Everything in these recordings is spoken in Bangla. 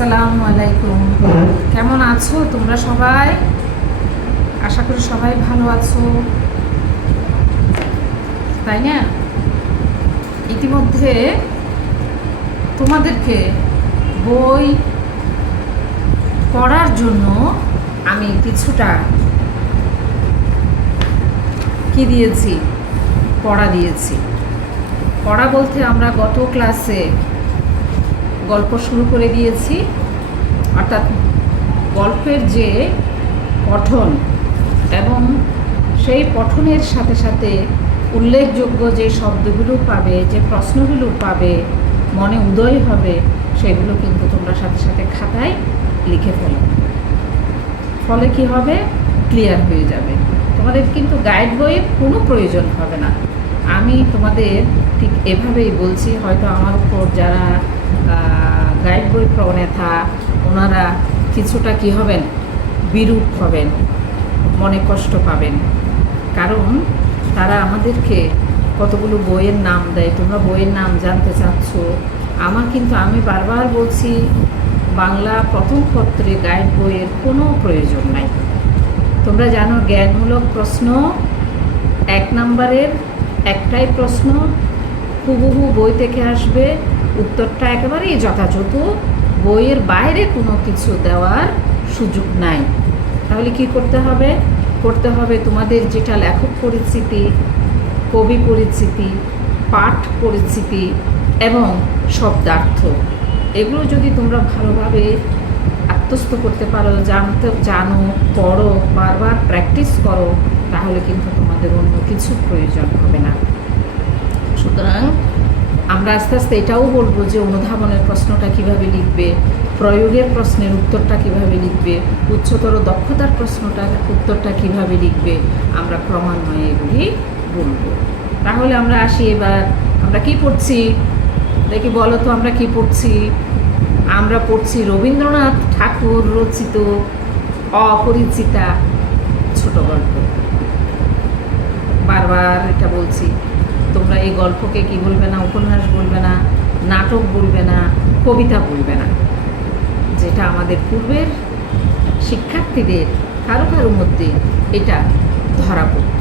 আসসালামু আলাইকুম। কেমন আছো তোমরা সবাই? আশা করি সবাই ভালো আছো, তাই না? ইতিমধ্যে তোমাদেরকে বই পড়ার জন্য আমি কিছুটা কি দিয়েছি, পড়া দিয়েছি। পড়া বলতে আমরা গত ক্লাসে গল্প শুরু করে দিয়েছি, অর্থাৎ গল্পের যে পঠন এবং সেই পঠনের সাথে সাথে উল্লেখযোগ্য যে শব্দগুলো পাবে, যে প্রশ্নগুলো পাবে, মনে উদয় হবে, সেগুলো কিন্তু তোমরা সাথে সাথে খাতায় লিখে ফেলো। ফলে কি হবে, ক্লিয়ার হয়ে যাবে। তোমাদের কিন্তু গাইড বইয়ের কোনো প্রয়োজন হবে না। আমি তোমাদের ঠিক এভাবেই বলছি। হয়তো আমার উপর যারা গাইড বই প্রণেতা, ওনারা কিছুটা কি হবেন, বিরূপ হবেন, মনে কষ্ট পাবেন, কারণ তারা আমাদেরকে কতগুলো বইয়ের নাম দেয়। তোমরা বইয়ের নাম জানতে চাচ্ছ। আমি বারবার বলছি, বাংলা প্রথম পত্রে গাইড বইয়ের কোনো প্রয়োজন নাই। তোমরা জানো, জ্ঞানমূলক প্রশ্ন 1 নম্বরের একটাই প্রশ্ন, হুবহু বই থেকে আসবে, উত্তরটা একেবারেই যথাযথ, বইয়ের বাইরে কোনো কিছু দেওয়ার সুযোগ নাই। তাহলে কি করতে হবে? তোমাদের যেটা লেখক পরিচিতি, কবি পরিচিতি, পাঠ পরিচিতি এবং শব্দার্থ, এগুলো যদি তোমরা ভালোভাবে আত্মস্থ করতে পারো, জানো, পড়ো, বারবার প্র্যাকটিস করো, তাহলে কিন্তু তোমাদের অন্য কিছু প্রয়োজন হবে না। সুতরাং আমরা আস্তে আস্তে এটাও বলবো যে অনুধাবনের প্রশ্নটা কিভাবে লিখবে, প্রয়োগের প্রশ্নের উত্তরটা কিভাবে লিখবে, উচ্চতর দক্ষতার উত্তরটা কিভাবে লিখবে, আমরা ক্রমান্বয়ে এগুলি বলবো। তাহলে আমরা আসি, এবার আমরা কি পড়ছি দেখি, বলো তো আমরা কি পড়ছি? আমরা পড়ছি রবীন্দ্রনাথ ঠাকুর রচিত অপরিচিতা ছোট গল্প। বারবার এটা বলছি, তোমরা এই গল্পকে কি বলবে না, উপন্যাস বলবে না, নাটক বলবে না, কবিতা বলবে না, যেটা আমাদের পূর্বের শিক্ষার্থীদের কারো কারো মধ্যে এটা ধরা পড়ত।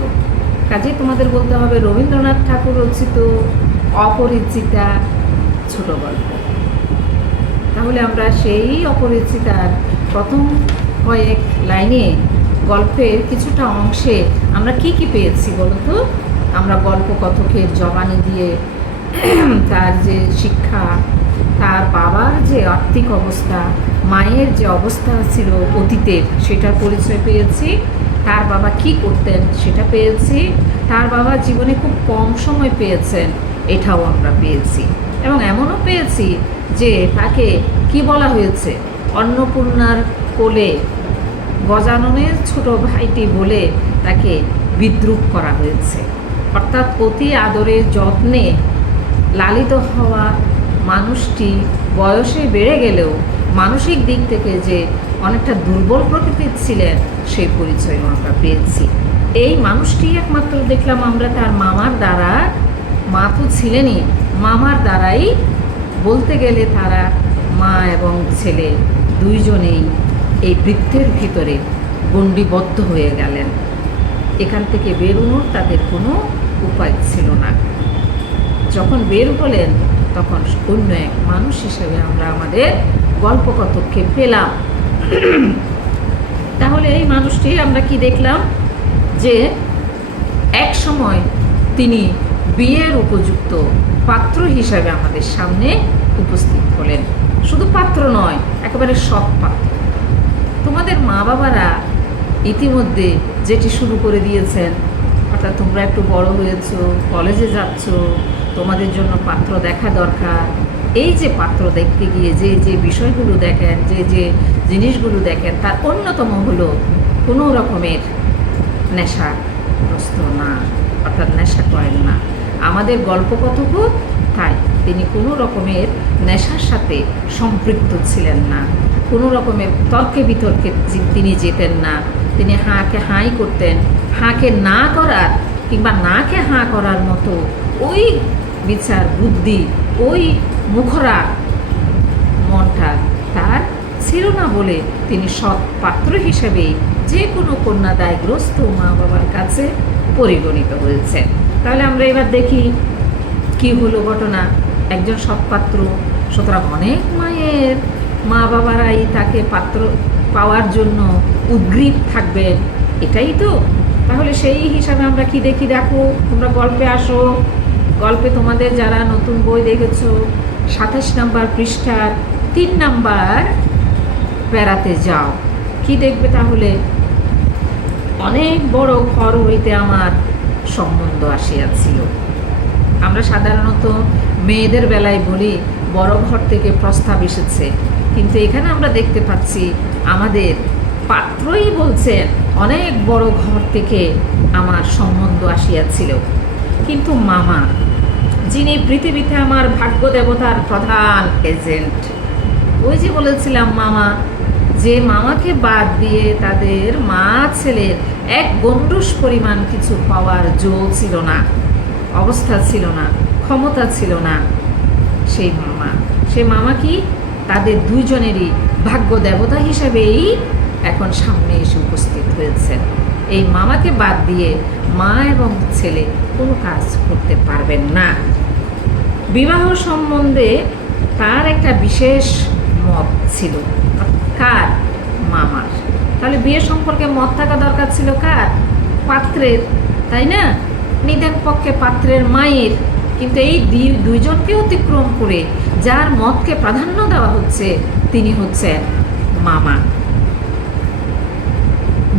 কাজে তোমাদের বলতে হবে রবীন্দ্রনাথ ঠাকুর রচিত অপরিচিতা ছোট গল্প। তাহলে আমরা সেই অপরিচিতার প্রথম কয়েক লাইনে গল্পের কিছুটা অংশে আমরা কি কি পেয়েছি বলো তো? আমরা গল্প কথকের জবানি দিয়ে তার যে শিক্ষা, তার বাবার যে আর্থিক অবস্থা, মায়ের যে অবস্থা ছিল অতীতের, সেটার পরিচয় পেয়েছি। তার বাবা কি করতেন সেটা পেয়েছি। তার বাবা জীবনে খুব কম সময় পেয়েছেন, এটাও আমরা পেয়েছি। এবং এমনও পেয়েছি যে তাকে কি বলা হয়েছে, অন্নপূর্ণার কোলে গজাননের ছোট ভাইটি বলে তাকে বিদ্রূপ করা হয়েছে। অর্থাৎ অতি আদরে যত্নে লালিত হওয়া মানুষটি বয়সে বেড়ে গেলেও মানসিক দিক থেকে যে অনেকটা দুর্বল প্রকৃতির ছিলেন, সেই পরিচয় আমরা পেয়েছি। এই মানুষটি একমাত্র দেখলাম আমরা তার মামার দ্বারা, মা তো ছিলেনই, মামার দ্বারাই বলতে গেলে তারা মা এবং ছেলে দুইজনেই এই বৃত্তের ভিতরে গণ্ডিবদ্ধ হয়ে গেলেন। এখান থেকে বেরোনোর তাদের কোনো উপায় ছিল না। যখন বের হলেন তখন অন্য এক মানুষ হিসেবে আমরা আমাদের গল্পকথককে পেলাম। তাহলে এই মানুষটি আমরা কি দেখলাম, যে এক সময় তিনি বিয়ের উপযুক্ত পাত্র হিসাবে আমাদের সামনে উপস্থিত হলেন। শুধু পাত্র নয়, একেবারে সৎ পাত্র। তোমাদের মা বাবারা ইতিমধ্যে যেটি শুরু করে দিয়েছেন, অর্থাৎ তোমরা একটু বড় হয়েছো, কলেজে যাচ্ছ, তোমাদের জন্য পাত্র দেখা দরকার। এই যে পাত্র দেখতে গিয়ে যে যে বিষয়গুলো দেখেন, যে যে জিনিসগুলো দেখেন, তার অন্যতম হলো কোনো রকমের নেশাগ্রস্ত না, অর্থাৎ নেশা করেন না। আমাদের গল্পকথকও তাই, তিনি কোনো রকমের নেশার সাথে সম্পৃক্ত ছিলেন না, কোনো রকমের তর্কে বিতর্কে তিনি যেতেন না। তিনি হাঁকে হাঁই করতেন। হাঁকে না করার কিংবা নাকে হাঁ করার মতো ওই বিচার বুদ্ধি, ওই মুখরা মনটা তার ছিল না বলে তিনি সৎ পাত্র হিসেবে যে কোনো কন্যাদায়গ্রস্ত মা বাবার কাছে পরিগণিত হয়েছে। তাহলে আমরা এবার দেখি কি হলো ঘটনা। একজন সৎপাত্র, সুতরাং অনেক মায়ের মা বাবারাই তাকে পাত্র পাওয়ার জন্য উদ্গ্রীব থাকবেন, এটাই তো। তাহলে সেই হিসাবে আমরা কি দেখি, দেখো তোমরা গল্পে আসো। গল্পে তোমাদের যারা নতুন বই দেখেছো 27 নম্বর পৃষ্ঠার 3 নম্বর প্যারাতে যাও, কি দেখবে তাহলে? অনেক বড় ঘর হইতে আমার সম্বন্ধ আসিয়াছিল। আমরা সাধারণত মেয়েদের বেলায় বলি বড় ঘর থেকে প্রস্তাব এসেছে, কিন্তু এখানে আমরা দেখতে পাচ্ছি আমাদের পাত্রই বলছেন অনেক বড় ঘর থেকে আমার সম্বন্ধ আসিয়াছিল। কিন্তু মামা, যিনি পৃথিবীতে আমার ভাগ্য দেবতার প্রধান এজেন্ট, ওই যে বলেছিলাম মামা, যে মামাকে বাদ দিয়ে তাদের মা ছেলের এক গণ্ডূষ পরিমাণ কিছু পাওয়ার জো ছিল না, অবস্থা ছিল না, ক্ষমতা ছিল না। সেই মামা কি তাদের দুইজনেরই ভাগ্য দেবতা হিসেবেই এখন সামনে এসে উপস্থিত হয়েছেন। এই মামাকে বাদ দিয়ে মা এবং ছেলে কোনো কাজ করতে পারবেন না। বিবাহ সম্বন্ধে তার একটা বিশেষ মত ছিল। কার? মামার। তাহলে বিয়ে সম্পর্কে মত থাকা দরকার ছিল কার? পাত্রের, তাই না? নিদেন পক্ষে পাত্রের মায়ের। কিন্তু এই দুইজনকে অতিক্রম করে যার মতকে প্রাধান্য দেওয়া হচ্ছে তিনি হচ্ছেন মামা।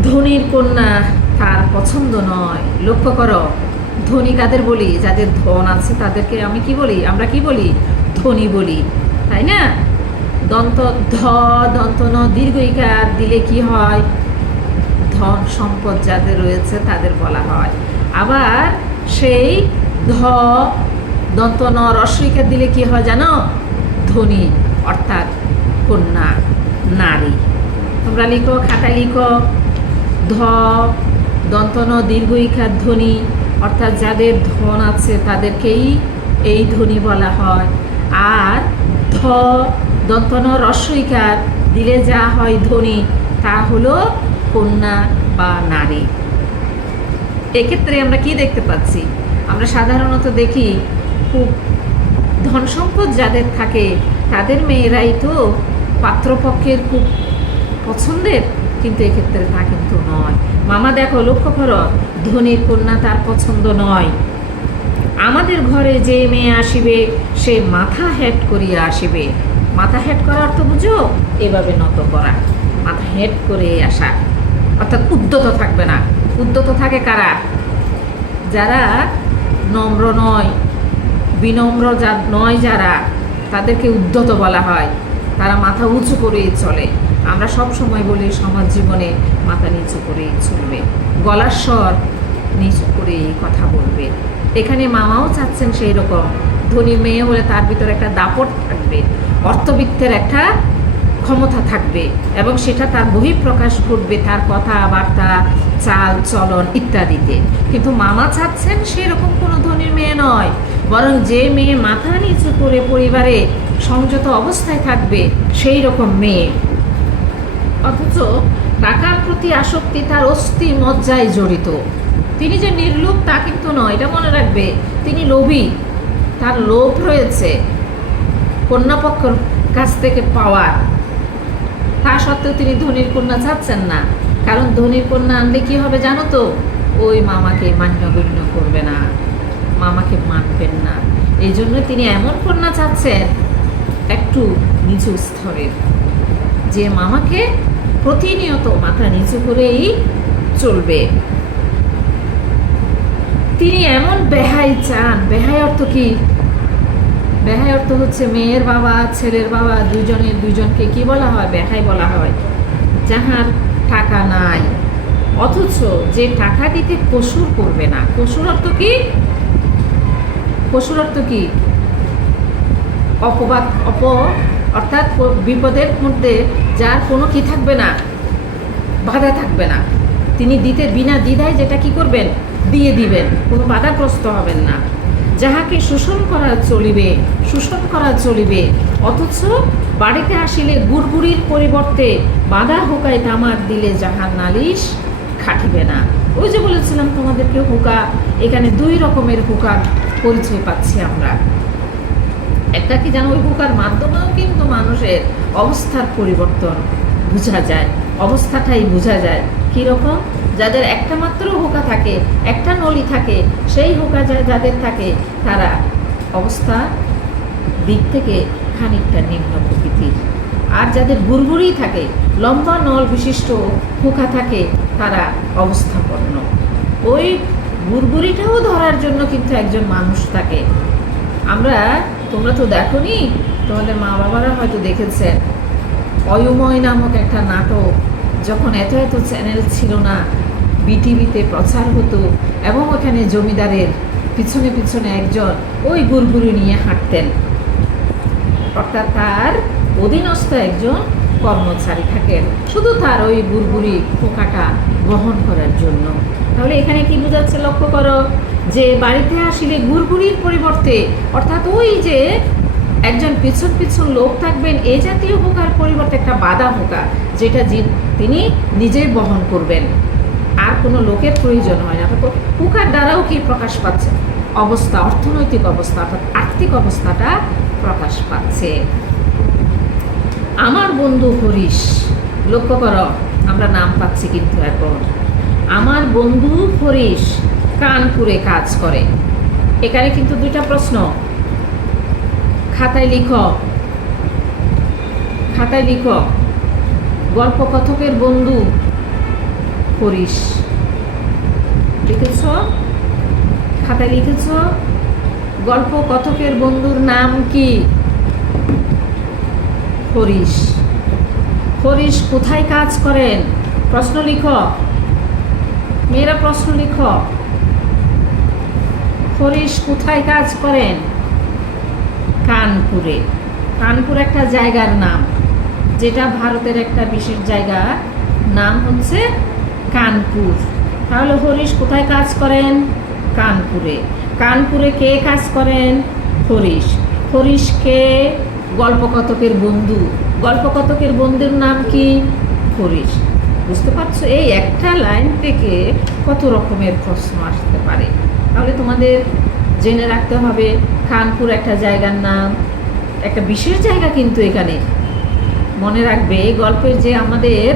ধনীর কন্যা তার পছন্দ নয়। লক্ষ্য করো, ধনী কাদের বলি? যাদের ধন আছে তাদেরকে আমি কি বলি? আমরা কি বলি? ধনী বলি, তাই না? দন্ত ন দীর্ঘ ইকার দিলে কি হয়? ধন সম্পদ যাদের রয়েছে তাদের বলা হয়। আবার সেই দন্ত ন হ্রস্ব ইকার দিলে কি হয় জানো? ধনী, অর্থাৎ কন্যা, নারী। তোমরা লিখো, খাতায় লিখো, দন্ত ন দীর্ঘ ইকার ধনী, অর্থাৎ যাদের ধন আছে তাদেরকেই এই ধনী বলা হয়। আর দন্ত ন হ্রস্ব ইকার দিলে যা হয় ধনী, তা হলো কন্যা বা নারী। এক্ষেত্রে আমরা কি দেখতে পাচ্ছি? আমরা সাধারণত দেখি খুব ধন সম্পদ যাদের থাকে তাদের মেয়েরাই তো পাত্রপক্ষের খুব পছন্দের, কিন্তু এক্ষেত্রে তা কিন্তু নয়। মামা দেখো, লক্ষ্য করো, ধনীর কন্যা তার পছন্দ নয়। আমাদের ঘরে যে মেয়ে আসিবে সে মাথা হেট করিয়া আসিবে। মাথা হেট করার অর্থ বুঝো? এভাবে নত করা, মাথা হেট করে আসা, অর্থাৎ উদ্যত থাকবে না। উদ্যত থাকে কারা? যারা নম্র নয়, বিনম্র নয়, যারা, তাদেরকে উদ্যত বলা হয়। তারা মাথা উঁচু করেই চলে। আমরা সব সময় বলি সমাজ জীবনে মাথা নিচু করেই চলবে, গলার স্বর নিচু করেই কথা বলবে। এখানে মামাও চাচ্ছেন সেই রকম। ধনী মেয়ে হলে তার ভিতরে একটা দাপট থাকবে, অর্থবিত্তের একটা ক্ষমতা থাকবে, এবং সেটা তার বহিঃপ্রকাশ ঘটবে তার কথাবার্তা, চাল চলন ইত্যাদিতে। কিন্তু মামা চাচ্ছেন সেরকম কোনো ধনীর মেয়ে নয়, বরং যে মেয়ে মাথা নিচু করে পরিবারে সংযত অবস্থায় থাকবে সেই রকম মেয়ে। অথচ টাকার প্রতি আসক্তি তার অস্থি মজ্জায় জড়িত। তিনি যে নির্লোভ তা কিন্তু নয়, এটা মনে রাখবে। তিনি লোভী, তার লোভ রয়েছে কন্যাপক্ষের কাছ থেকে পাওয়ার। তা সত্ত্বেও তিনি ধনীর কন্যা চাচ্ছেন না, কারণ ধনীর কন্যা আনলে কি হবে জানো তো? ওই মামাকে মান্যগণ্য করবে না, মামাকে মানবেন না। এই জন্য তিনি এমন কন্যা চাচ্ছেন একটু নিচু স্তরের, যে মামাকে প্রতিনিয়ত মাথা নিচু করেই চলবে। তিনি এমন বেহাই চান। বেহাই অর্থ কি? বেহাই অর্থ হচ্ছে মেয়ের বাবা ছেলের বাবা দুজনকে কি বলা হয়? বেহাই বলা হয়। যাহার টাকা নাই, অথচ যে টাকা দিতে কসুর করবে না। কসুর অর্থ কি? কসুর অর্থ কি? অপবাদ, অর্থাৎ বিপদের মধ্যে যার কোনো কি থাকবে না, বাধা থাকবে না। তিনি দিতে বিনা দ্বিধায় যেটা কি করবেন? দিয়ে দিবেন, কোনো বাধাগ্রস্ত হবেন না। যাহাকে শোষণ করা চলিবে, শোষণ করা চলিবে, অথচ বাড়িতে আসিলে গুড়গুড়ির পরিবর্তে বাঁধা হুকায় তামাক দিলে যাহার নালিশ খাটিবে না। ওই যে বলেছিলাম তোমাদেরকে, হুকা, এখানে দুই রকমের হুকার পরিচয় পাচ্ছি আমরা। একটা কি জানো, ওই হুকার মাধ্যমেও কিন্তু মানুষের অবস্থার পরিবর্তন বোঝা যায়, অবস্থাটাই বোঝা যায়। কীরকম? যাদের একটা মাত্র হুকা থাকে, একটা নলি থাকে, সেই হুকা যাদের থাকে তারা অবস্থা দিক থেকে খানিকটা নিম্ন প্রকৃতির। আর যাদের গুড়গুড়ি থাকে, লম্বা নল বিশিষ্ট হুকা থাকে, তারা অবস্থাপন্ন। ওই গুড়গুড়িটাও ধরার জন্য কিন্তু একজন মানুষ থাকে। তোমরা তো দেখোনি, তোমাদের মা বাবারা হয়তো দেখেছেন, অয়ময় নামক একটা নাটক যখন এত এত চ্যানেল ছিল না, বিটিভিতে প্রচার হতো, এবং ওখানে জমিদারের পিছনে পিছনে একজন ওই গুড়গুড়ি নিয়ে হাঁটতেন, অর্থাৎ তার অধীনস্থ একজন কর্মচারী থাকেন শুধু তার ওই গুড়গুড়ি পোকাটা বহন করার জন্য। তাহলে এখানে কি বোঝাচ্ছে লক্ষ্য করো, যে বাড়িতে আসিলে গুড়গুড়ির পরিবর্তে, অর্থাৎ ওই যে একজন পিছন পিছন লোক থাকবেন, এই জাতীয় হুকার পরিবর্তে একটা বাধা হুকা, যেটা তিনি নিজেই বহন করবেন, আর কোনো লোকের প্রয়োজন হয় না। অর্থাৎ হুকার দ্বারাও কি প্রকাশ পাচ্ছে? অবস্থা, অর্থনৈতিক অবস্থা, অর্থাৎ আর্থিক অবস্থাটা প্রকাশ পাচ্ছে। আমার বন্ধু হরিশ, লক্ষ্য করো, আমরা নাম পাচ্ছি কিন্তু এখন। আমার বন্ধু হরিশ কানপুরে কাজ করে। এখানে কিন্তু দুইটা প্রশ্ন, খাতায় লিখো, খাতায় লিখো। গল্পকথকের বন্ধু হরিশ, লিখেছ? খাতায় লিখেছ? গল্পকথকের বন্ধুর নাম কি? হরিশ। হরিশ কোথায় কাজ করেন? প্রশ্ন লিখো মেয়েরা, প্রশ্ন লিখো। হরিশ কোথায় কাজ করেন? কানপুরে। কানপুর একটা জায়গার নাম, যেটা ভারতের একটা বিশেষ জায়গা, নাম হচ্ছে কানপুর। তাহলে হরিশ কোথায় কাজ করেন? কানপুরে। কানপুরে কে কাজ করেন? হরিশ। হরিশ কে? গল্পকথকের বন্ধু। গল্পকথকের বন্ধুর নাম কি? হরিশ। বুঝতে পারছো? এই একটা লাইন থেকে কত রকমের প্রশ্ন আসতে পারে। তাহলে তোমাদের জেনে রাখতে হবে, কানপুর একটা জায়গার নাম, একটা বিশেষ জায়গা কিন্তু এখানে। মনে রাখবে, গল্পের যে আমাদের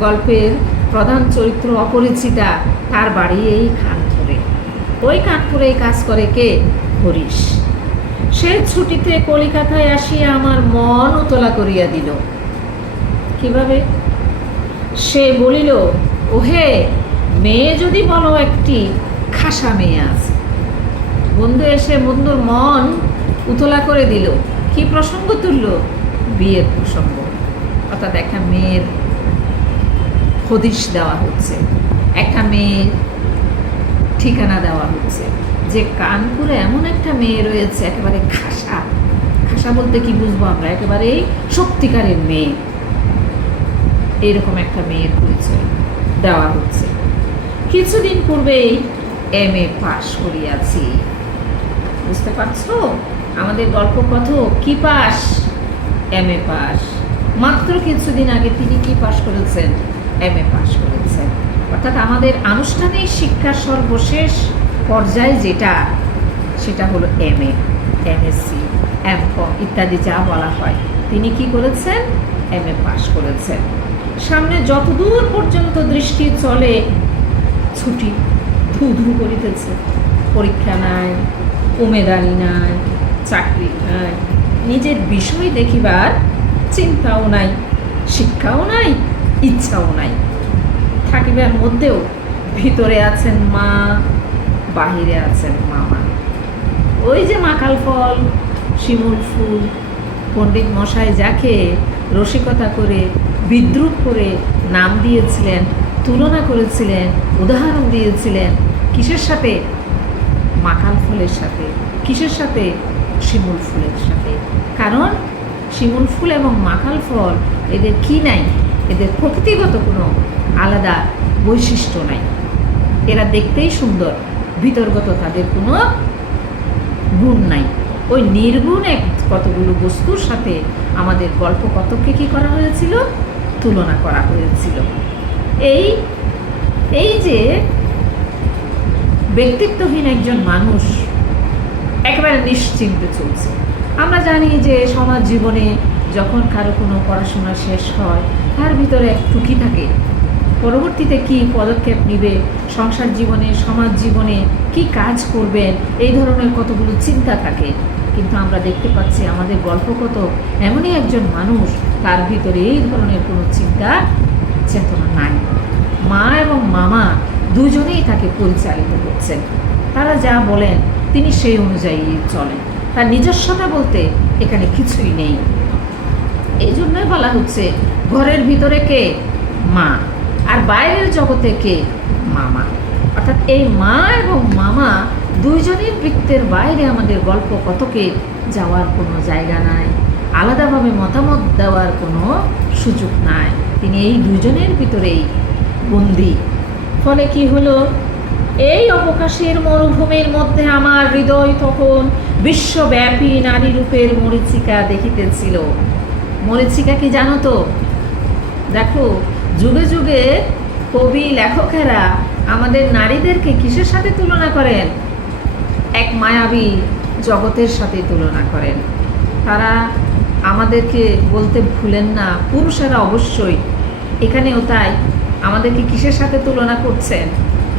গল্পের প্রধান চরিত্র অপরিচিতা, তার বাড়ি এই কানপুরে। ওই কানপুরেই কাজ করে কে? হরিশ। সে ছুটিতে কলিকাতায় আসিয়া আমার মন উতলা করিয়া দিল। কিভাবে? সে বলিল, ওহে মেয়ে যদি বলো, একটি খাসা মেয়ে আছে। বন্ধু এসে বন্ধুর মন উতলা করে দিল। কি প্রসঙ্গ তুলল? বিয়ের প্রসঙ্গ। অর্থাৎ একটা মেয়ের হদিশ দেওয়া হচ্ছে, একটা মেয়ের ঠিকানা দেওয়া হচ্ছে, যে কানপুরে এমন একটা মেয়ে রয়েছে, একেবারে খাসা। খাসা বলতে কি বুঝবো আমরা? একেবারে সত্যিকারের মেয়ে। এইরকম একটা মেয়ের পরিচয় দেওয়া হচ্ছে। কিছুদিন পূর্বেই MA পাশ করিয়াছি। বুঝতে পারছো? আমাদের গল্পকথক কি পাস? MA pass. মাত্র কিছুদিন আগে তিনি কি পাশ করেছেন? MA পাশ করেছেন। অর্থাৎ আমাদের আনুষ্ঠানিক শিক্ষার সর্বশেষ পর্যায়ে যেটা, সেটা হলো MA, MSc, MCom ইত্যাদি যা বলা হয়। তিনি কি করেছেন? MA পাশ করেছেন। সামনে যতদূর পর্যন্ত দৃষ্টি চলে, ছুটি ধু ধু করিতেছে। পরীক্ষা নাই, উমেদারি নাই, চাকরি নাই, নিজের বিষয় দেখিবার চিন্তাও নাই, শিক্ষাও নাই, ইচ্ছাও নাই। থাকিবার মধ্যেও ভিতরে আছেন মা, বাহিরে আছেন মামা। ওই যে মাকাল ফল, শিমুল ফুল, পণ্ডিত মশাই যাকে রসিকতা করে, বিদ্রুপ করে নাম দিয়েছিলেন, তুলনা করেছিলেন, উদাহরণ দিয়েছিলেন, কিসের সাথে? মাকাল ফলের সাথে। কিসের সাথে? শিমুল ফুলের সাথে। কারণ শিমুল ফুল এবং মাকাল ফল, এদের কি নাই? এদের প্রকৃতিগত কোনো আলাদা বৈশিষ্ট্য নাই। এরা দেখতেই সুন্দর, ভিতরগত তাদের কোনো গুণ নাই। ওই নির্গুণ এক কতগুলো বস্তুর সাথে আমাদের গল্প কতককে কী করা হয়েছিল, তুলনা করা হয়েছিল। এই এই যে ব্যক্তিত্বহীন একজন মানুষ একেবারে নিশ্চিন্তে চলছে। আমরা জানি যে সমাজ জীবনে যখন কারো কোনো পড়াশোনা শেষ হয় তার ভিতরে এক টুকি থাকে, পরবর্তীতে কি পদক্ষেপ নেবে, সংসার জীবনে সমাজ জীবনে কি কাজ করবেন, এই ধরনের কতগুলো চিন্তা থাকে। কিন্তু আমরা দেখতে পাচ্ছি আমাদের গল্পকথ এমনই একজন মানুষ, তার ভিতরে এই ধরনের কোনো চিন্তা চেতনা নাই। মা এবং মামা দুজনেই তাকে পরিচালিত করছেন, তারা যা বলেন তিনি সেই অনুযায়ী চলেন, তার নিজস্বতা বলতে এখানে কিছুই নেই। এই জন্যই বলা হচ্ছে ঘরের ভিতরে কে, মা, আর বাইরের জগতে কে, মামা। অর্থাৎ এই মা এবং মামা দুইজনের বৃত্তের বাইরে আমাদের গল্প কতকে যাওয়ার কোনো জায়গা নাই, আলাদাভাবে মতামত দেওয়ার কোনো সুযোগ নাই। তিনি এই দুজনের ভিতরেই বন্দী। ফলে কি হলো, এই অবকাশের মরুভূমির মধ্যে আমার হৃদয় তখন বিশ্বব্যাপী নারী রূপের মরীচিকা দেখিতেছিল। মরীচিকা কি জানো তো? দেখো, যুগে যুগে কবি লেখকেরা আমাদের নারীদেরকে কিসের সাথে তুলনা করেন? এক মায়াবী জগতের সাথে তুলনা করেন। তারা আমাদেরকে বলতে ভুলেন না, পুরুষেরা অবশ্যই এখানেও তাই, আমাদেরকে কিসের সাথে তুলনা করছেন?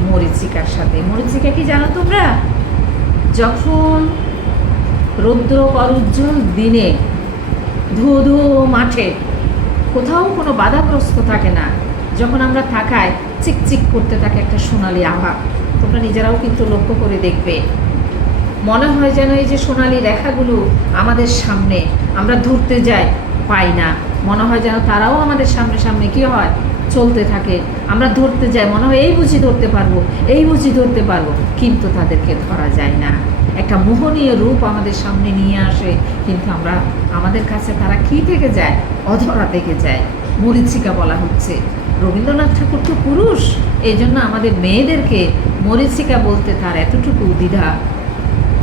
মরীচিকার সাথে। মরীচিকা কি জানো তোমরা? যখন রৌদ্র করুজ্জ্বল দিনে ধুয়ো ধুয়ো মাঠে কোথাও কোনো বাধাগ্রস্ত থাকে না, যখন আমরা থাকায় চিকচিক করতে থাকে একটা সোনালি আভা, তোমরা নিজেরাও কিন্তু লক্ষ্য করে দেখবে। মনে হয় যেন এই যে সোনালি রেখাগুলো আমাদের সামনে, আমরা ধরতে যাই, পাই না। মনে হয় যেন তারাও আমাদের সামনে সামনে কী হয়, চলতে থাকে। আমরা ধরতে যাই, মনে হয় এই বুঝি ধরতে পারবো, এই বুঝি ধরতে পারবো, কিন্তু তাদেরকে ধরা যায় না। একটা মোহনীয় রূপ আমাদের সামনে নিয়ে আসে, কিন্তু আমরা, আমাদের কাছে তারা কী থেকে যায়, অধরা থেকে যায়। মরীচিকা বলা হচ্ছে। রবীন্দ্রনাথ ঠাকুর তো পুরুষ, এই জন্য আমাদের মেয়েদেরকে মরীচিকা বলতে তার এতটুকু দ্বিধা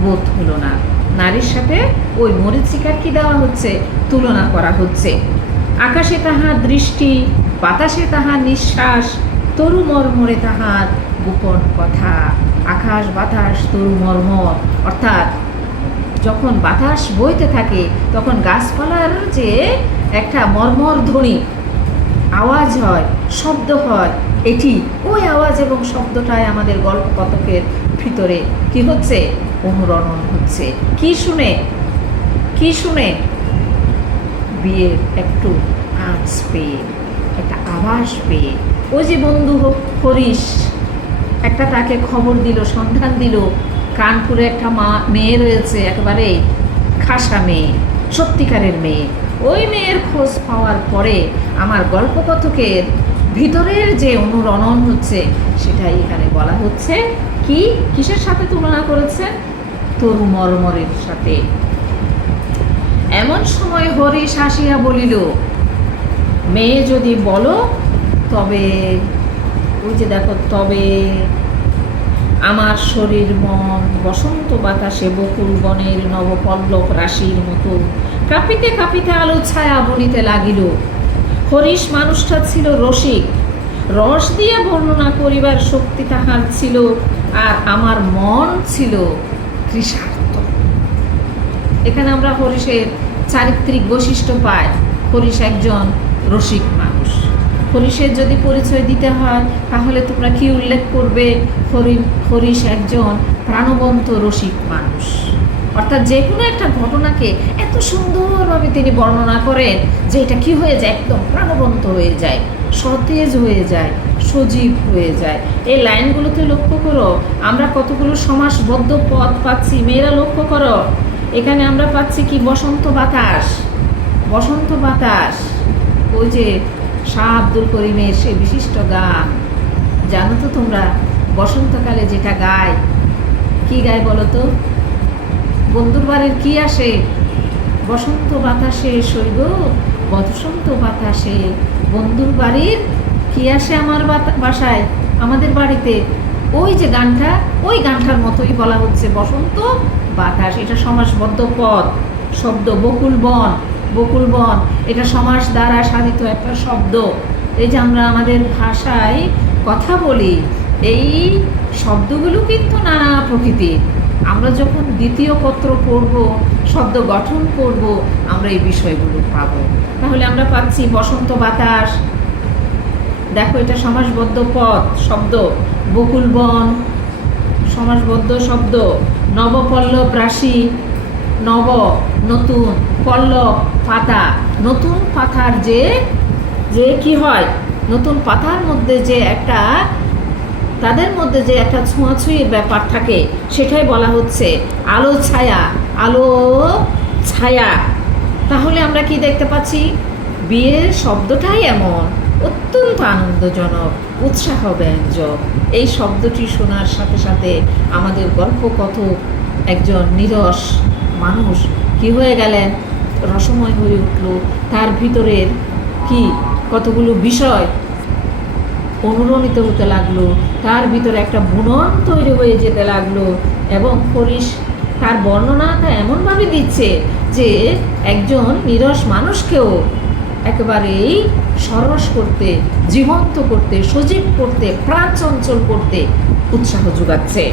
বোধ হলো না। নারীর সাথে ওই মরীচিকার কি দেওয়া হচ্ছে, তুলনা করা হচ্ছে। আকাশে তাহার দৃষ্টি, বাতাসে তাহার নিঃশ্বাস, তরু মর্মরে তাহার গোপন কথা। আকাশ বাতাস তরু মর্মর, অর্থাৎ যখন বাতাস বইতে থাকে তখন গাছপালার যে একটা মর্মর ধ্বনি আওয়াজ হয়, শব্দ হয়, এটি ওই আওয়াজ এবং শব্দটাই আমাদের গল্প কতকের ভিতরে কি হচ্ছে, অনুরণন হচ্ছে। কি শুনে, কি শুনে? বিয়ের একটু আঁচ পেয়ে, একটা আভাস পেয়ে। ওই যে বন্ধু হরিশ একটা তাকে খবর দিল, সন্ধান দিল, কানপুরে একটা মেয়ে রয়েছে, একেবারে খাসা মেয়ে, সত্যিকারের মেয়ে। ওই মেয়ের খোঁজ পাওয়ার পরে আমার গল্পকথকের ভিতরের যে অনুরণন হচ্ছে সেটাই এখানে বলা হচ্ছে। কি, কিসের সাথে তুলনা করেছে? তরু মর্মরের সাথে। এমন সময় হরিশ আসিয়া বলিল, মেয়ে যদি বলো তবে, ওই যে দেখো, তবে আমার শরীর মন বসন্ত বাতাসে বকুল বনের নবপল্লব রাশির মতো কাঁপিতে কাঁপিতে আলো ছায়া বলিতে লাগিল। হরিশ মানুষটা ছিল রসিক, রস দিয়ে বর্ণনা করিবার শক্তি তাহার ছিল, আর আমার মন ছিল তৃষার্ত। এখানে আমরা হরিশের চারিত্রিক বৈশিষ্ট্য পাই। হরিশ একজন রসিক মানুষ। হরিশের যদি পরিচয় দিতে হয় তাহলে তোমরা কি উল্লেখ করবে? হরিশ একজন প্রাণবন্ত রসিক মানুষ। অর্থাৎ যে কোনো একটা ঘটনাকে এত সুন্দরভাবে তিনি বর্ণনা করেন যে এটা কি হয়ে যায়, একদম প্রাণবন্ত হয়ে যায়, সতেজ হয়ে যায়, সজীব হয়ে যায়। এই লাইনগুলোতে লক্ষ্য করো, আমরা কতগুলো সমাসবদ্ধ পদ পাচ্ছি। মেয়েরা লক্ষ্য করো, এখানে আমরা পাচ্ছি কি, বসন্ত বাতাস। বসন্ত বাতাস, ওই যে শাহ আব্দুল করিমের সে বিশিষ্ট গান, জানো তো তোমরা? বসন্তকালে যেটা গায়, কি গায় বলো তো? বন্ধুর বাড়ির কি আসে? বসন্ত বাতাসে সইব, বসন্ত বাতাসে। বন্ধুর বাড়ির কি আসে আমার বাসায়, আমাদের বাড়িতে? ওই যে গানটা, ওই গানটার মতোই বলা হচ্ছে বসন্ত বাতাস। এটা সমাসবদ্ধ পদ শব্দ। বকুল বন, বকুল বন এটা সমাস দ্বারা সাধিত একটা শব্দ। এই যে আমরা আমাদের ভাষায় কথা বলি, এই শব্দগুলো কিন্তু নানা প্রকৃতির। আমরা যখন দ্বিতীয় পত্র পড়ব, শব্দ গঠন করব, আমরা এই বিষয়গুলো পাব। তাহলে আমরা পাচ্ছি বসন্ত বাতাস, দেখো এটা সমাসবদ্ধ পদ শব্দ। বকুল বন সমাসবদ্ধ শব্দ। নবপল্লব রাশি, নব নতুন, পল্লব পাতা, নতুন পাতার যে যে কি হয়, নতুন পাতার মধ্যে যে একটা, তাদের মধ্যে যে একটা ছোঁয়াছুঁয়ির ব্যাপার থাকে, সেটাই বলা হচ্ছে আলো ছায়া, আলো ছায়া। তাহলে আমরা কি দেখতে পাচ্ছি, বিয়ের শব্দটাই এমন অত্যন্ত আনন্দজনক, উৎসাহ ব্যঞ্জক। এই শব্দটি শোনার সাথে সাথে আমাদের গল্পকথক একজন নিরস মানুষ কি হয়ে গেলেন, রসময় হয়ে উঠল। তার ভিতরের কি কতগুলো বিষয় অনুরণিত হতে লাগলো, তার ভিতরে একটা বুনন তৈরি হয়ে যেতে লাগলো। এবং হরিশ তার বর্ণনাটা এমনভাবে দিচ্ছে যে একজন নিরস মানুষকেও একেবারেই সরস করতে, জীবন্ত করতে, সজীব করতে, প্রাণ চঞ্চল করতে উৎসাহ যোগাচ্ছে।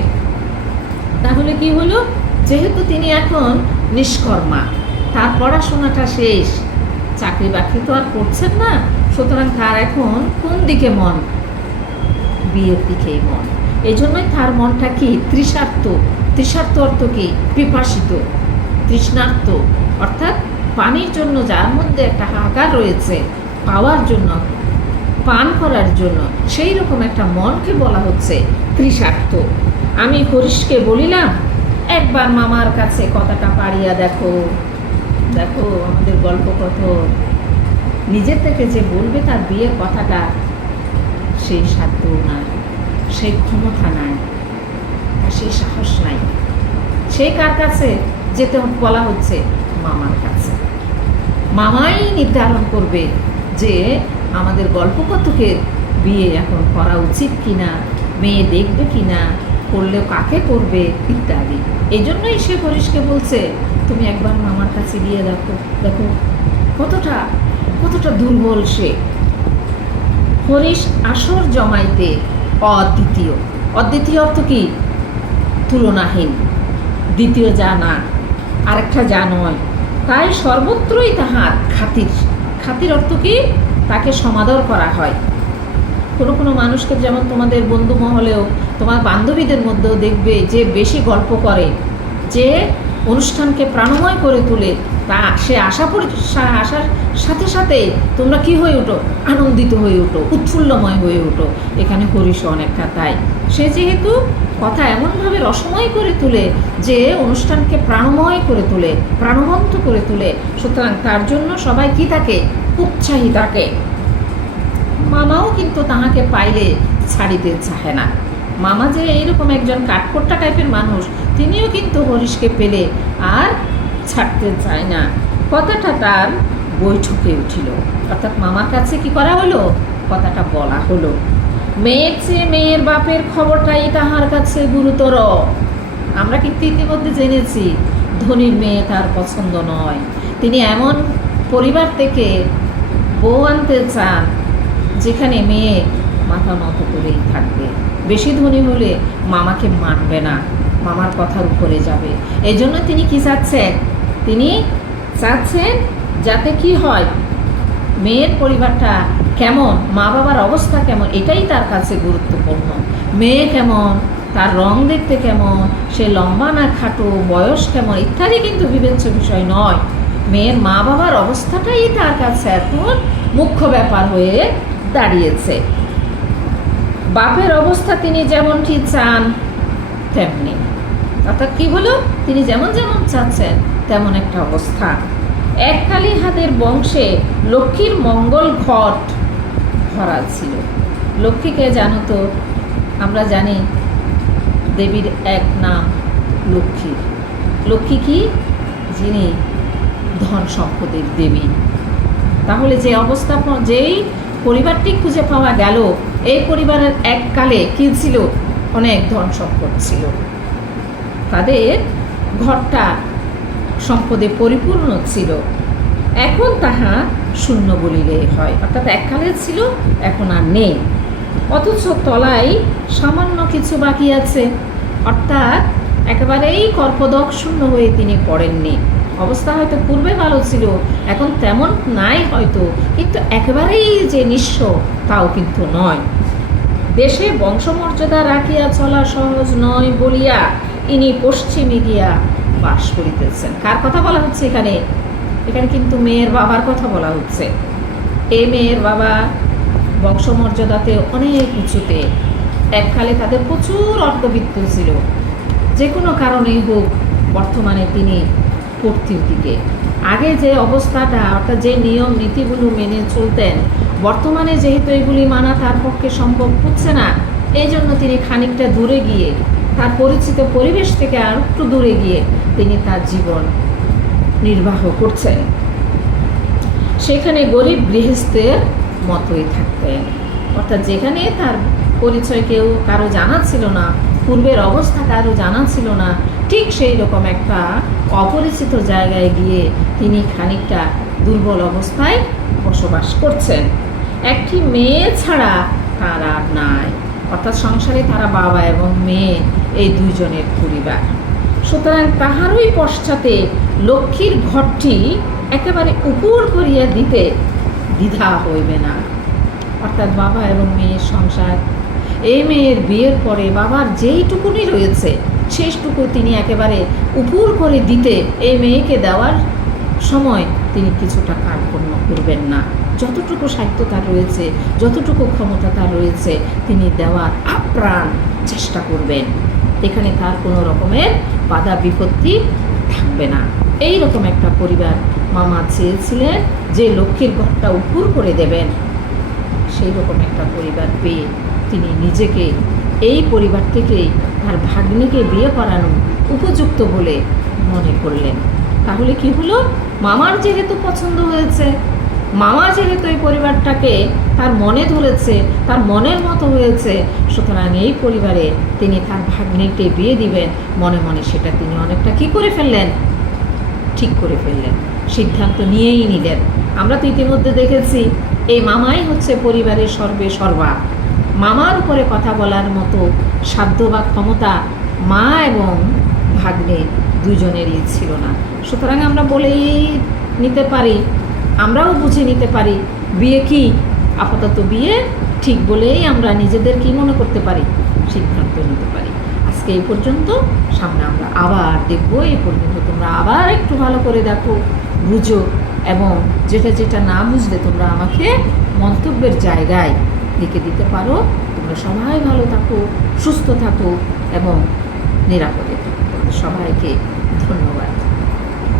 তাহলে কি হলো, যেহেতু তিনি এখন নিষ্কর্মা, তার পড়াশোনাটা শেষ, চাকরি বাকরি তো আর করছেন না, সুতরাং তার এখন কোন দিকে মন, বিয়ের দিকেই মন। এই জন্যই তার মনটা কি তৃষার্ত। তৃষার্ত অর্থ কি, পিপাসিত, তৃষ্ণার্ত অর্থাৎ পানির জন্য যার মধ্যে একটা হাহাকার রয়েছে, পাওয়ার জন্য, পান করার জন্য, সেই রকম একটা মনকে বলা হচ্ছে তৃষার্ত। আমি হরিশকে বলিলাম, একবার মামার কাছে কথাটা পাড়িয়া দেখো। দেখো আমাদের গল্প কত নিজের থেকে যে বলবে তার বিয়ের কথাটা, সেই সাধ্য নাই, সেই ক্ষমতা নাই, সেই সাহস নাই। সেই কার কাছে যেতে বলা হচ্ছে, মামার কাছে। মামাই নির্ধারণ করবে যে আমাদের গল্পকথকের বিয়ে এখন করা উচিত কিনা, মেয়ে দেখবে কিনা, করলে কাকে করবে ইত্যাদি। এই জন্যই সে হরিশকে বলছে, তুমি একবার মামার কাছে গিয়ে দেখো। দেখো কতটা কতটা দুর্বল সে। হরিশ আসর জমাইতে অদ্বিতীয়। অদ্বিতীয় অর্থ কি, তুলনাহীন, দ্বিতীয় যা না, আরেকটা যা নয়, তাই সর্বত্রই তাহার খাতির। খাতির অর্থ কি, তাকে সমাদর করা হয়। কোনো কোনো মানুষকে, যেমন তোমাদের বন্ধু মহলেও, তোমার বান্ধবীদের মধ্যেও দেখবে যে বেশি গল্প করে, যে অনুষ্ঠানকে প্রাণময় করে তোলে, তা সে আসার সাথে সাথে তোমরা কি হয়ে ওঠো, আনন্দিত হয়ে ওঠো, উৎফুল্লময় হয়ে ওঠো। এখানে হরিশ অনেকটা তাই। সে যেহেতু কথা এমনভাবে রসময় করে তোলে যে অনুষ্ঠানকে প্রাণময় করে তোলে, প্রাণবন্ত করে তোলে, সুতরাং তার জন্য সবাই কি থাকে, উৎসাহী থাকে। মামাও কিন্তু তাহাকে পাইলে ছাড়িতে চাহে না। মামা যে এইরকম একজন কাঠখোট্টা টাইপের মানুষ, তিনিও কিন্তু হরিশকে পেলে আর ছাড়তে চায় না। কথাটা তার বৈঠকে উঠিল, অর্থাৎ মামার কাছে কি করা হলো, কথাটা বলা হলো। মেয়ের চেয়ে মেয়ের বাপের খবরটাই তাহার কাছে গুরুতর। আমরা কিন্তু ইতিমধ্যে জেনেছি ধনীর মেয়ে তার পছন্দ নয়। তিনি এমন পরিবার থেকে বউ আনতে চান যেখানে মেয়ে মাথা নত করেই থাকবে। বেশি ধনী হলে মামাকে মানবে না, মামার কথার উপরে যাবে। এই জন্য তিনি কি চাচ্ছেন, তিনি চাচ্ছেন যাতে কি হয়, মেয়ের পরিবারটা কেমন, মা বাবার অবস্থা কেমন, এটাই তার কাছে গুরুত্বপূর্ণ। মেয়ে কেমন, তার রং দেখতে কেমন, সে লম্বা না খাটো, বয়স কেমন ইত্যাদি কিন্তু বিবেচ্য বিষয় নয়। মেয়ের মা বাবার অবস্থাটাই তার কাছে এখন মুখ্য ব্যাপার হয়ে দাঁড়িয়েছে। বাপের অবস্থা তিনি যেমনটি চান তেমনি, অর্থাৎ কি হলো, তিনি যেমন যেমন চাচ্ছেন তেমন একটা অবস্থা। এককালী হাতের বংশে লক্ষ্মীর মঙ্গল ঘট ভরা ছিল। লক্ষ্মীকে জানো তো, আমরা জানি দেবীর এক নাম লক্ষ্মী। লক্ষ্মী কি, যিনি ধন সম্পদের দেবী। তাহলে যে অবস্থা, যেই পরিবারটি খুঁজে পাওয়া গেল, এই পরিবারের এককালে কি ছিল, অনেক ধন সম্পদ ছিল, তাদের ঘরটা সম্পদে পরিপূর্ণ ছিল। এখন তাহা শূন্য বলিলে হয়, অর্থাৎ এককালে ছিল, এখন আর নেই। অথচ তলায় সামান্য কিছু বাকি আছে, অর্থাৎ একেবারেই কর্পদক শূন্য হয়ে তিনি পড়েননি। অবস্থা হয়তো পূর্বে ভালো ছিল, এখন তেমন নাই হয়তো, কিন্তু একেবারেই যে নিঃস্ব তাও কিন্তু নয়। দেশে বংশমর্যাদা রাখিয়া চলা সহজ নয় বলিয়া ইনি পশ্চিমে গিয়া বাস করিতেছেন। কার কথা বলা হচ্ছে এখানে? এখানে কিন্তু মেয়ের বাবার কথা বলা হচ্ছে। এই মেয়ের বাবা বংশমর্যাদাতে অনেক উঁচুতে, এককালে তাদের প্রচুর অর্থবিত্ত ছিল। যে কোনো কারণেই হোক, বর্তমানে তিনি পড়তির দিকে। আগে যে অবস্থাটা, অর্থাৎ যে নিয়ম নীতিগুলো মেনে চলতেন, বর্তমানে যেহেতু এগুলি মানা তার পক্ষে সম্ভব হচ্ছে না, এই জন্য তিনি খানিকটা দূরে গিয়ে, তার পরিচিত পরিবেশ থেকে আর একটু দূরে গিয়ে তিনি তার জীবন নির্বাহ করছেন। সেখানে গরিব গৃহস্থের মতোই থাকতেন, অর্থাৎ যেখানে তার পরিচয় কেউ কারো জানা ছিল না, পূর্বের অবস্থা কারো জানা ছিল না, ঠিক সেই রকম একটা অপরিচিত জায়গায় গিয়ে তিনি খানিকটা দুর্বল অবস্থায় বসবাস করছেন। একটি মেয়ে ছাড়া তার আর নাই, অর্থাৎ সংসারে তারা বাবা এবং মেয়ে এই দুইজনের পরিবার। সুতরাং তাহারই পশ্চাতে লক্ষ্মীর ঘরটি একেবারে উপর করিয়া দিতে দ্বিধা হইবে না। অর্থাৎ বাবা এবং মেয়ের সংসার, এই মেয়ের বিয়ের পরে বাবার যেইটুকুনি রয়েছে শেষটুকু তিনি একেবারে উপর করে দিতে, এই মেয়েকে দেওয়ার সময় তিনি কিছুটা কার্পণ্য করবেন না। যতটুকু সাহিত্য তার রয়েছে, যতটুকু ক্ষমতা তার রয়েছে, তিনি দেওয়ার আপ্রাণ চেষ্টা করবেন। এখানে তার কোনো রকমের বাধা বিপত্তি থাকবে না। এই রকম একটা পরিবার মামা চেয়েছিলেন, যে লক্ষ্মীর ঘরটা উপর করে দেবেন। সেই রকম একটা পরিবার পেয়ে তিনি নিজেকে এই পরিবার থেকে তার ভাগ্নিকে বিয়ে করানো উপযুক্ত বলে মনে করলেন। তাহলে কি হলো? মামার যেহেতু পছন্দ হয়েছে, মামা যেহেতু এই পরিবারটাকে তার মনে ধরেছে, তার মনের মতো হয়েছে, সুতরাং এই পরিবারে তিনি তার ভাগ্নিকে বিয়ে দিবেন। মনে মনে সেটা তিনি অনেকটা কি করে ফেললেন, ঠিক করে ফেললেন, সিদ্ধান্ত নিয়েই নিলেন। আমরা তো ইতিমধ্যে দেখেছি এই মামাই হচ্ছে পরিবারের সর্বে সর্বা। মামার উপরে কথা বলার মতো সাধ্য বা ক্ষমতা মা এবং ভাগ্নে দুজনেরই ছিল না। সুতরাং আমরা বলেই নিতে পারি, আমরাও বুঝে নিতে পারি বিয়ে কি, আপাতত বিয়ে ঠিক বলেই আমরা নিজেদের কি মনে করতে পারি, সিদ্ধান্ত নিতে পারি। আজকে এই পর্যন্ত, সামনে আমরা আবার দেখবো। এই পর্যন্ত তোমরা আবার একটু ভালো করে দেখো, বুঝো, এবং যেটা যেটা না বুঝলে তোমরা আমাকে মন্তব্যের জায়গায় লিখে দিতে পারো। তোমরা সবাই ভালো থাকো, সুস্থ থাকো এবং নিরাপদে থাকো। সবাইকে ধন্যবাদ।